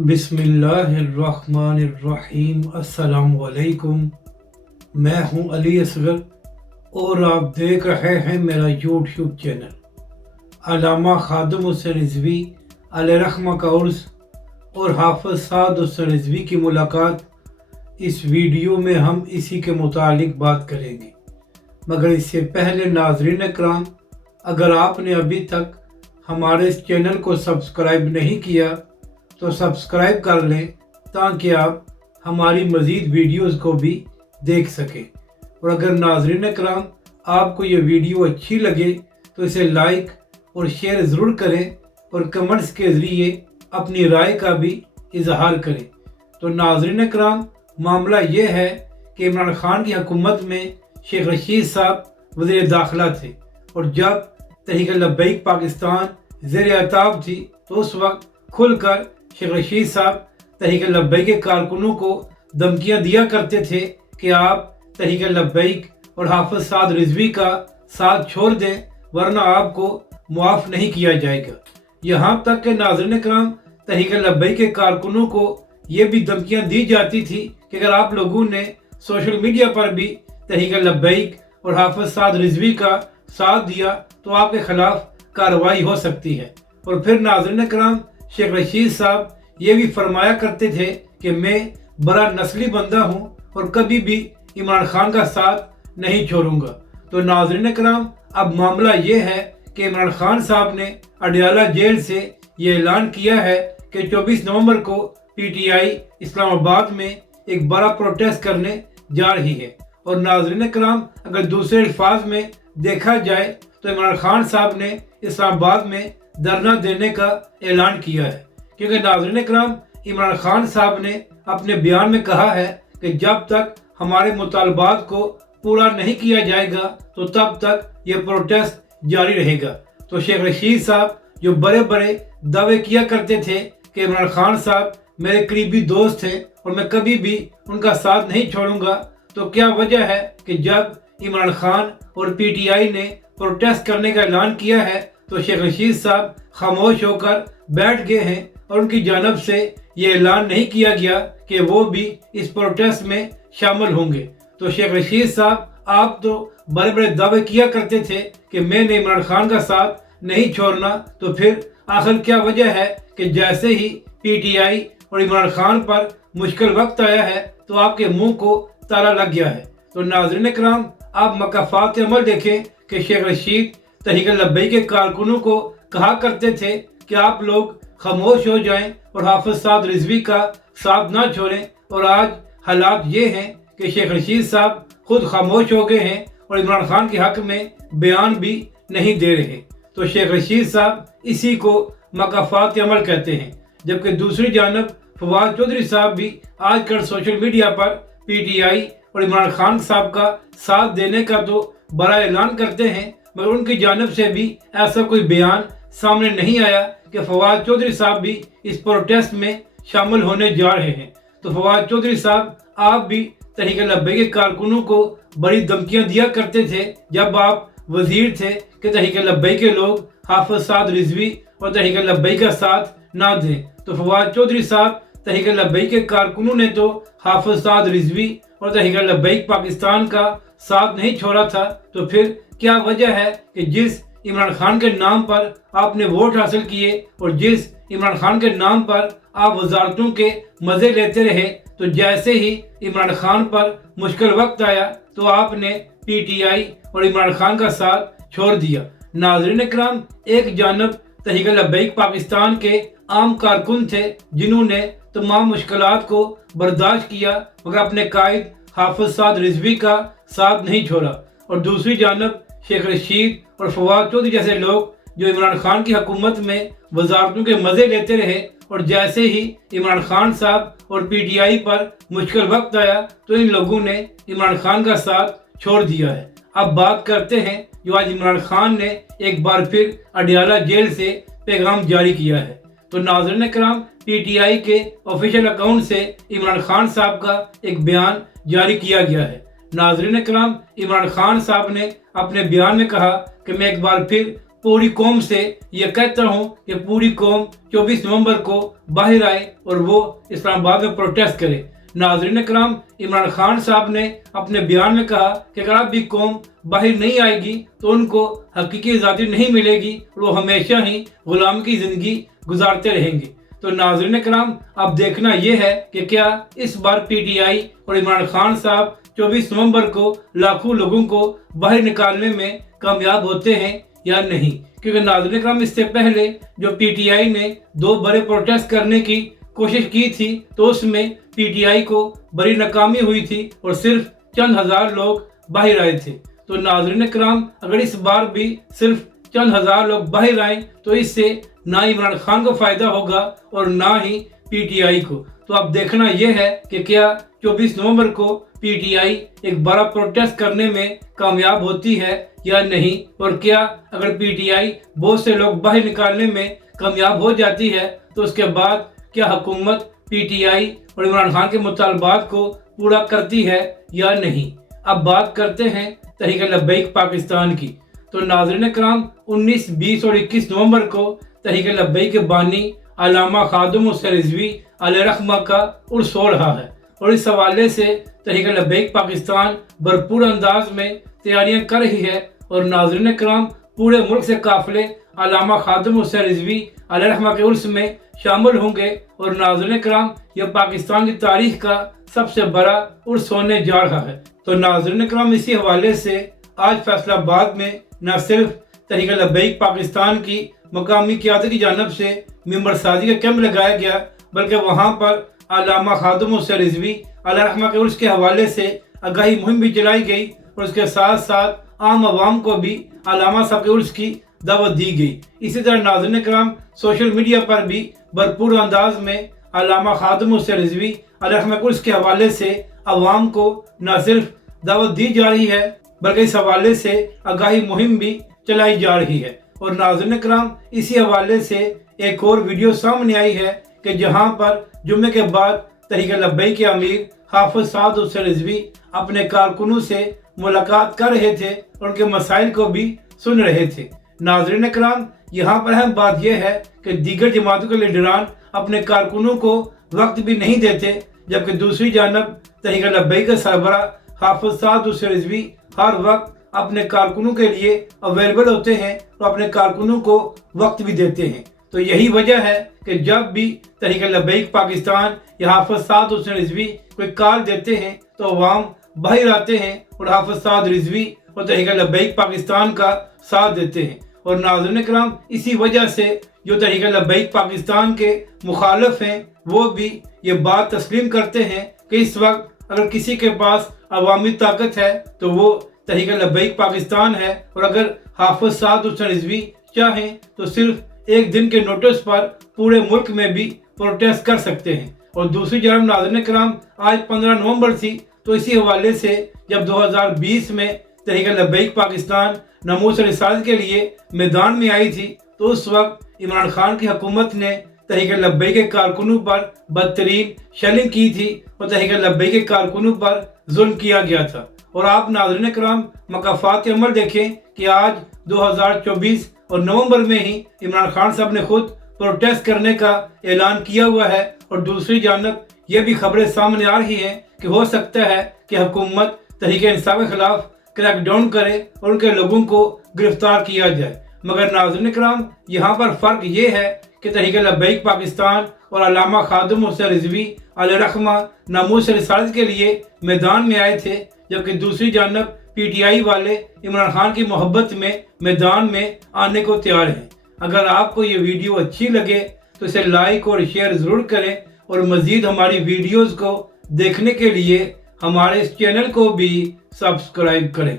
बिस्मिल्लाहिर्रहमानिर्रहीम। अस्सलाम वालेकुम। मैं हूं अली असगर और आप देख रहे हैं मेरा यूट्यूब चैनल। अल्लामा खादिम हुसैन रिजवी अलैहिर्रहमा का उर्स और हाफिज साद हुसैन रिजवी की मुलाकात, इस वीडियो में हम इसी के मुतालिक बात करेंगे। मगर इससे पहले नाज़रीन इकराम, अगर आपने अभी तक हमारे इस चैनल को सब्सक्राइब नहीं किया तो सब्सक्राइब कर लें ताकि आप हमारी मज़ीद वीडियोस को भी देख सकें। और अगर नाज़रीन इकराम आपको ये वीडियो अच्छी लगे तो इसे लाइक और शेयर ज़रूर करें और कमेंट्स के ज़रिए अपनी राय का भी इजहार करें। तो नाज़रीन इकराम, मामला ये है कि इमरान खान की हुकूमत में शेख रशीद साहब वज़ीर दाखिला थे और जब तहरीक लब्बैक पाकिस्तान ज़ेर अताब थी तो उस वक्त खुलकर शेख रशीद साहब तहरीक लब्बैक के कारकुनों को धमकियां दिया करते थे कि आप तहरीक लब्बैक और हाफिज साद रिजवी का साथ छोड़ दें वरना आपको मुआफ़ नहीं किया जाएगा। यहाँ तक कि नाज़रीन इकराम, तहरीक लब्बैक के कारकुनों को ये भी धमकियां दी जाती थी कि अगर आप लोगों ने सोशल मीडिया पर भी तहरीक लब्बैक और हाफिज साद रिजवी का साथ दिया तो आपके खिलाफ कार्रवाई हो सकती है। और फिर नाज़रीन इकराम, शेख रशीद साहब ये भी फरमाया करते थे कि मैं बड़ा नस्ली बंदा हूँ और कभी भी इमरान खान का साथ नहीं छोड़ूंगा। तो नाज़रीन इकराम, अब मामला ये है कि इमरान खान साहब ने अडयाला जेल से ये ऐलान किया है कि 24 नवंबर को पीटीआई इस्लामाबाद में एक बड़ा प्रोटेस्ट करने जा रही है। और नाज़रीन इकराम, अगर दूसरे अल्फाज में देखा जाए तो इमरान खान साहब ने इस्लामाबाद में धरना देने का ऐलान किया है, क्योंकि नाज़रीन इकराम, इमरान खान साहब ने अपने बयान में कहा है कि जब तक हमारे मुतालबात को पूरा नहीं किया जाएगा तो तब तक ये प्रोटेस्ट जारी रहेगा। तो शेख रशीद साहब जो बड़े बड़े दावे किया करते थे कि इमरान खान साहब मेरे करीबी दोस्त थे और मैं कभी भी उनका साथ नहीं छोड़ूंगा, तो क्या वजह है कि जब इमरान खान और पीटीआई ने प्रोटेस्ट करने का ऐलान किया है तो शेख रशीद साहब खामोश होकर बैठ गए हैं और उनकी जानब से ये ऐलान नहीं किया गया कि वो भी इस प्रोटेस्ट में शामिल होंगे। तो शेख रशीद साहब, आप तो बड़े बड़े दावे किया करते थे कि मैंने इमरान खान का साथ नहीं छोड़ना, तो फिर आखिर क्या वजह है कि जैसे ही पीटीआई और इमरान खान पर मुश्किल वक्त आया है तो आपके मुंह को ताला लग गया है। तो नाज़रीन इकराम, आप मकाफात अमल देखें कि शेख रशीद तहरीक लब्बैक के कारकुनों को कहा करते थे कि आप लोग खामोश हो जाएं और हाफिज साद रिजवी का साथ ना छोड़ें, और आज हालात ये हैं कि शेख रशीद साहब खुद खामोश हो गए हैं और इमरान खान के हक में बयान भी नहीं दे रहे। तो शेख रशीद साहब इसी को मकाफात अमल कहते हैं। जबकि दूसरी जानब फवाद चौधरी साहब भी आजकल सोशल मीडिया पर पीटीआई और इमरान खान साहब का साथ देने का तो बड़ा ऐलान करते हैं, मगर उनकी जानब से भी ऐसा कोई बयान सामने नहीं आया कि फवाद चौधरी साहब भी इस प्रोटेस्ट में शामिल होने जा रहे हैं। तो फवाद चौधरी साहब, आप भी तहरीक लब्बैक के कारकुनों को बड़ी धमकियां दिया करते थे जब आप वजीर थे कि तहरीक लब्बैक के लोग हाफिज साद रिजवी और तहरीक लब्बैक का साथ ना दें। तो फवाद चौधरी साहब, तहरीक लब्बैक के कारकुनों ने तो हाफिज साद रिजवी और तहरीक लब्बैक पाकिस्तान का साथ नहीं छोड़ा था, तो फिर क्या वजह है कि जिस इमरान खान के नाम पर आपने वोट हासिल किए और जिस इमरान खान के नाम पर आप वजारतों के मज़े लेते रहे, तो जैसे ही इमरान खान पर मुश्किल वक्त आया तो आपने पीटीआई और इमरान खान का साथ छोड़ दिया। नाज़रीन इकराम, एक जानब तहरीक लब्बैक पाकिस्तान के आम कारकुन थे जिन्होंने तमाम मुश्किलात को बर्दाश्त किया मगर अपने कायद हाफिज साद रिजवी का साथ नहीं छोड़ा, और दूसरी जानब शेख रशीद और फवाद चौधरी जैसे लोग जो इमरान खान की हुकूमत में वजारतों के मज़े लेते रहे और जैसे ही इमरान खान साहब और पीटीआई पर मुश्किल वक्त आया तो इन लोगों ने इमरान खान का साथ छोड़ दिया है। अब बात करते हैं जो आज इमरान खान ने एक बार फिर अडयाला जेल से पैगाम जारी किया है। तो नाज़रीन इकराम, पीटीआई के ऑफिशियल अकाउंट से इमरान खान साहब का एक बयान जारी किया गया है। नाज़रीन इकराम, इमरान खान साहब ने अपने बयान में कहा कि मैं एक बार फिर पूरी कौम से ये कहता हूँ कि पूरी कौम 24 नवंबर को बाहर आए और वो इस्लामाबाद में प्रोटेस्ट करे। नाज़रीन कराम, इमरान खान साहब ने अपने बयान में कहा कि अगर अब भी कौम बाहर नहीं आएगी तो उनको हकीकी आज़ादी नहीं मिलेगी और वो हमेशा ही गुलाम की ज़िंदगी गुजारते रहेंगे। तो नाज़रीन कराम, अब देखना यह है कि क्या इस बार PTI और इमरान खान साहब 24 नवंबर को लाखों लोगों को बाहर निकालने में कामयाब होते हैं या नहीं। क्योंकि नाज़रीन कराम, इससे पहले जो PTI ने 2 बड़े प्रोटेस्ट करने की कोशिश की थी तो उसमें PTI को बड़ी नाकामी हुई थी और सिर्फ चंद हजार लोग बाहर आए थे। तो नाज़रीन कराम, अगर इस बार भी सिर्फ चंद हजार लोग बाहर आए तो इससे ना इमरान खान को फायदा होगा और ना ही PTI को। तो अब देखना यह है कि क्या 24 नवंबर को PTI एक बड़ा प्रोटेस्ट करने में कामयाब होती है या नहीं, और क्या अगर PTI बहुत से लोग बाहर निकालने में कामयाब हो जाती है तो उसके बाद क्या हुकूमत PTI और इमरान खान के मुतालबात को पूरा करती है या नहीं। अब बात करते हैं तहरीक लब्बैक पाकिस्तान की। तो नाज़रीन कराम, 19, 20 और 21 नवंबर को तहरीक लब्बैक के बानी अल्लामा खादिम हुसैन रिजवी अलैहिर्रहमा का उर्स हो रहा है और इस हवाले से तहरीक लब्बैक पाकिस्तान भरपूर अंदाज में तैयारियां कर रही है। और नाज़रीन कराम, पूरे मुल्क से काफिले अल्लामा खादिम हुसैन रिजवी अलैहिर्रहमा के उर्स में शामिल होंगे और नाज़रीन कराम, यह पाकिस्तान की तारीख का सबसे बड़ा उर्स होने जा रहा है। तो नाज़रीन कराम, इसी हवाले से आज फैसलाबाद में न सिर्फ तहरीक लब्बैक पाकिस्तान की मकामी क़यादत की जानिब से मेंबर साजी का कैंप लगाया गया, बल्कि वहाँ पर अल्लामा खादिम हुसैन रिजवी अलैहिर्रहमा के उर्स के हवाले से आगाही मुहिम भी चलाई गई और उसके साथ साथ आम आवाम को भी अल्लामा साहब के उर्स की दावत दी गई। इसी तरह नाज़रीन कराम, सोशल मीडिया पर भी भरपूर अंदाज में अल्लामा खादिम हुसैन रिजवी अलैहिर्रहमा के उर्स के हवाले से अवाम को न सिर्फ दावत दी जा रही है बल्कि इस हवाले से आगाही मुहिम भी चलाई जा रही है। और नाज़रीन कराम, इसी हवाले से एक और वीडियो सामने आई है कि जहां पर जुम्मे के बाद तहरीक लब्बैक के अमीर हाफिज साद हुसैन रिजवी अपने कारकुनों से मुलाकात कर रहे थे और उनके मसाइल को भी सुन रहे थे। नाज़रीन कराम, यहाँ पर अहम बात यह है कि दीगर जमातों के लीडरान अपने कारकुनों को वक्त भी नहीं देते, जबकि दूसरी जानब तहरीक लब्बैक के सरबराह हाफिज साद हुसैन रिजवी हर वक्त अपने कारकुनों के लिए अवेलेबल होते हैं और अपने कारकुनों को वक्त भी देते हैं। तो यही वजह है कि जब भी तहरीक लब्बैक पाकिस्तान या हाफिज साद हुसैन रिजवी कोई कॉल देते हैं तो अवाम बाहर आते हैं और हाफिज साद रिजवी और तहरीक लब्बैक पाकिस्तान का साथ देते हैं। और नाज़रीन कराम, इसी वजह से जो तहरीक लब्बैक पाकिस्तान के मुखालिफ हैं वो भी ये बात तस्लीम करते हैं कि इस वक्त अगर किसी के पास अवामी ताकत है तो वो तहरीक लब्बैक पाकिस्तान है, और अगर हाफिज साद हुसैन रिजवी चाहें तो सिर्फ एक दिन के नोटिस पर पूरे मुल्क में भी प्रोटेस्ट कर सकते हैं। और दूसरी जानब नाज़रीन कराम, आज 15 नवंबर थी, तो इसी हवाले से जब 2020 में तहरीक लब्बैक पाकिस्तान नमूस रिसालत के लिए मैदान में आई थी तो उस वक्त इमरान खान की हुकूमत ने तहरीक लब्बैक के कारकुनों पर बदतरीन शेलिंग की थी और तहरीक लब्बैक के कारकुनों पर जुल्म किया गया था। और आप नाज़रीन कराम, मकाफात के अमल देखें कि आज 2024 और नवंबर में ही इमरान खान साहब ने खुद प्रोटेस्ट करने का ऐलान किया हुआ है। और दूसरी जानब ये भी खबरें सामने आ रही हैं कि हो सकता है कि हुकूमत तहरीक इंसाफ के खिलाफ क्रैकडाउन करे और उनके लोगों को गिरफ्तार किया जाए। मगर नाज़रीन कराम, यहाँ पर फ़र्क ये है कि तहरीक लब्बैक पाकिस्तान और अल्लामा खादिम हुसैन रिजवी अलैहिर्रहमा नमूस रिसालत के लिए मैदान में आए थे, जबकि दूसरी जानब PTI वाले इमरान खान की मोहब्बत में मैदान में आने को तैयार हैं। अगर आपको ये वीडियो अच्छी लगे तो इसे लाइक और शेयर ज़रूर करें और मज़ीद हमारी वीडियोज़ को देखने के लिए हमारे इस चैनल को भी सब्सक्राइब करें।